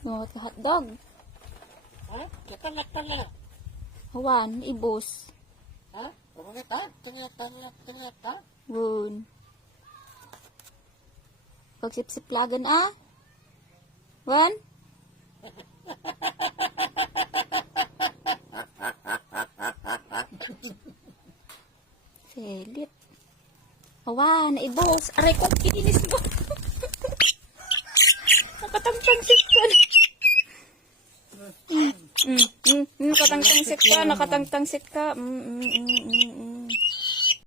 Gawat ka hotdog. Ha? Kita na. Hawan, ibos. Ha? Tingnan. Gun. Pagsip-siplagan Wan? Selit. Awan, ibos. Aray ko, kinis mo. Nakatangtangsit ka. Nakatangtangsit ka.